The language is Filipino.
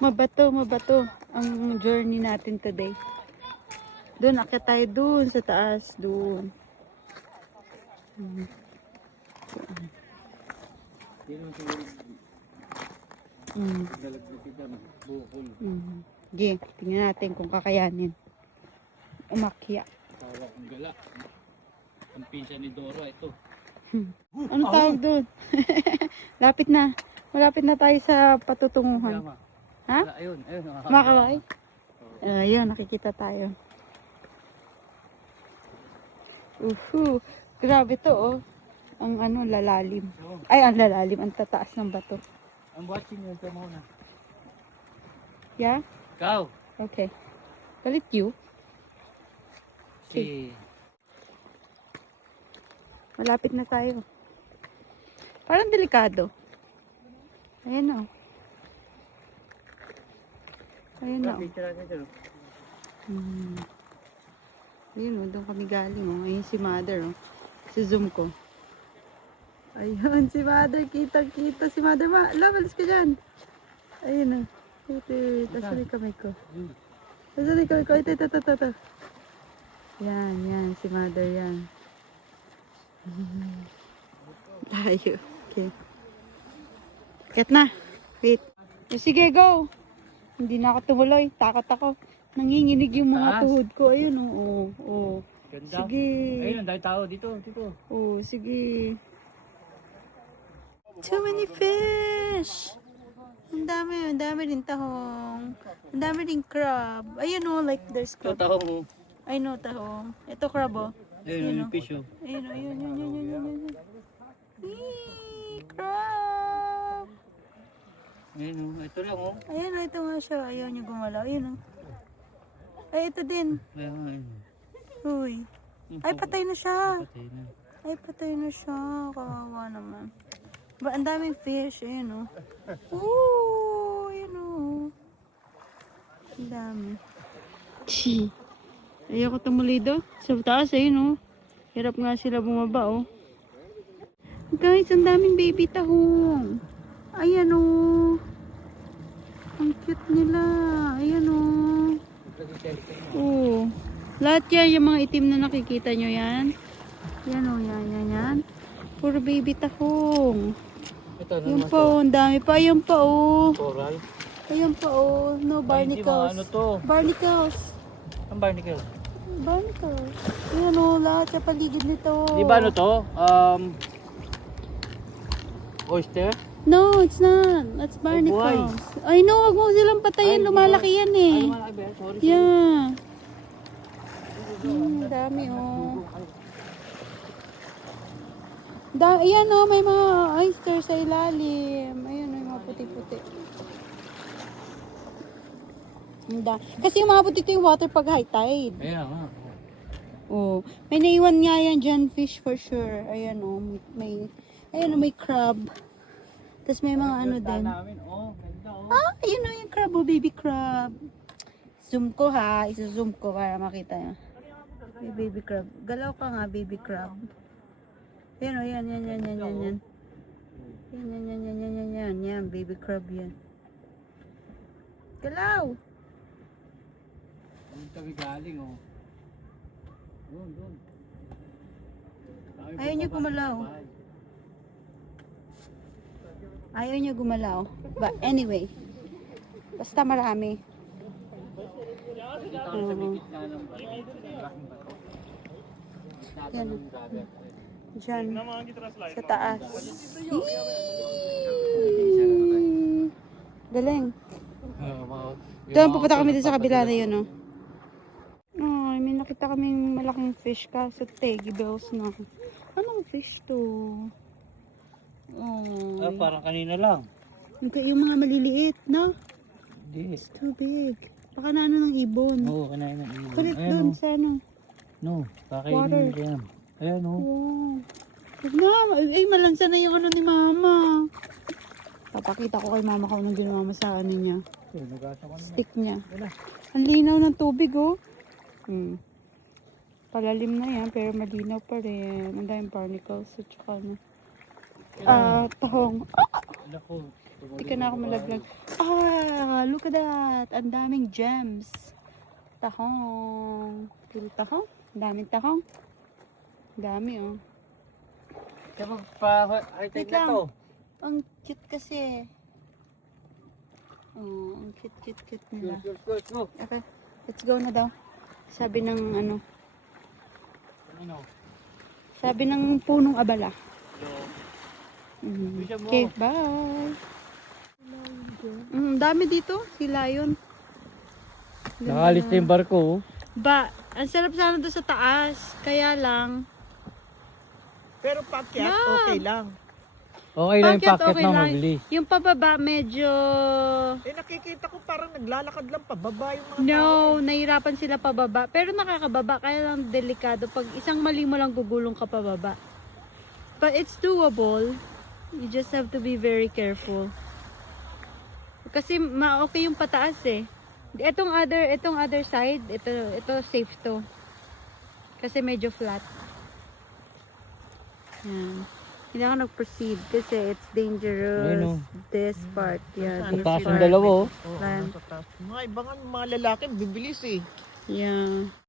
Mabato, mabato ang journey natin today. Doon, akit tayo doon sa taas, doon. Okay, tingnan natin kung kakayanin. Umakyat. Tawa ang gala. Ang pinsa ni Dora ito. Ano tawag doon? Lapit na. Malapit na tayo sa patutunguhan. Ha? Ayun, ayun. Makalay? Ayun, nakikita tayo. Grabe to, oh. Ang ano, lalalim. Ay, ang lalalim. Ang tataas ng bato. I'm watching you. Ito muna. Yeah? Ikaw. Okay. Galit you? Si... Malapit na tayo. Parang delikado. Ayan, oh. Ayan, oh. Ayun, oh. Doon kami galing, oh. Ayun si mother, oh. Si zoom ko. Ayun, si mother. Kita-kita si mother. Malis ka dyan. Ayun, oh. Wait. Asan yung kamay ko? Asan yung kamay ko? Ito. Yan. Si mother, yan. Tayo. Okay. Ket na. Wait. Sige, go. Hindi na ako tumuloy. Takot ako. Nanginginig yung mga tuhod ko. Ayun, oo. Ganda. Sige. Ayun, dahil tao dito. Oo, sige. Too many fish. Ang dami rin tahong. Ang dami rin crab. Ayun, oh, like there's Ito crab. tahong. I know tahong. Ito crab, oh. Ayun, yung fish oh. Ayun. Crab. Ayun oh. Ito lang oh. Ayun, ito nga siya. Ayaw niya gumalaw. Ayun, oh. Ay, ito din. Ayun. Uy. Ay, patay na siya. Patay na. Ay, patay na siya. Kawawa naman. Ba, ang daming fish. Ayun, oh. Ayun, oh. Ang dami. Ayoko tumulido. Sa taas, ayun, oh. Hirap nga sila bumaba, oh. Guys, ang daming baby tahong. Ayan, oh. Ang cute nila. Ayan, oh. Oh. Lahat yan, yung mga itim na nakikita nyo yan. Yan, oh. Yan. Puro baby tahong. Ito, Yan pa, oh. Ang dami pa. Ayan pa, oh. Coral. Ayan pa, oh. No, barnacles. Ano to? Barnacles. Ang barnacle. Barnacles. Ayan, oh. Lahat sa paligid nito. Di ba ano to? Oyster? No, it's not. That's barnacles. I know, wag mo silang patayin. Lumalaki yan eh. Ay, malaki ba? Sorry. Yeah. Dami, oh. Ayan, oh. May mga oyster sa ilalim. Ayan, may mga puti-puti. Kasi yung mga puti yung water pag high tide. Ayan nga. Oh. May naiwan nga yan dyan, fish for sure. Ayan, oh. Ayan, oh, may crab. Tapos may mga ano din. Ayun na yung crab, oh, baby crab. Zoom ko ha, isa-zoom ko para makita nyo. May baby crab. Galaw ka nga, baby crab. Yan, oh, yan. Yan, baby crab yan. Galaw! Doon kami galing oh. Doon. Ayaw niya gumalaw. Ayaw niya gumalaw. But anyway, basta marami. Yan. Diyan. Sa taas. Galing. Doon, pupunta kami dito sa kabila na yun, oh. Ay, may nakita kaming malaking fish kaso tegi bells na. Anong fish to? Oh. Parang kanina lang. Yung mga maliliit, no? Hindi. It's too big. Baka na ano ng ibon. Oo, kanina ng ibon. Kulit doon sa ano. No, kakainin nila yan. Ayan o. Wow. Huwag na. Ay, malansa na yung ano ni mama. Papakita ko kay mama kung anong ginawa mo sa ano niya. Stick niya. Ang linaw ng tubig, oh. Palalim na yan, pero malinaw pa rin. Ang daming barnacles at saka ano. Tahong. Naku, Hindi ka na ako malaglag. Ah, look at that. Ang daming gems. Tahong. Puro tahong. Ang daming tahong. Ang dami, oh. Kaya magpa-high-tech Wait na lang. to. Ang cute kasi. Oh, ang cute nila. Go. Okay, let's go na daw. Sabi ng ano, Ano? sabi ng punong abala. Bisa mo. Okay, bye. Dami dito, si Lion. Ganda Nakalis na na. yung barko. Oh. Ba, ang sarap sana doon sa taas. Kaya lang, Pero pakyat, Ah. okay lang. Okay lang yung Packet, packet okay na lang. mabilis. Yung pababa medyo, Eh nakikita ko parang naglalakad lang pababa yung mga tao. no, nahirapan sila pababa. Pero nakakababa, kaya lang delikado. Pag isang mali mo lang gugulong ka pababa. But it's doable. You just have to be very careful. Kasi okay yung pataas eh. Itong other side, ito safe to. Kasi medyo flat. Yan. Hindi ako nag-proceed kasi it's dangerous. Ayun, oh. This part, yeah. Saan This Taas sila? ang dalawa, oh. Oo, Land. nasa taas. Mga ibang mga lalaki, bibilis eh. Yeah.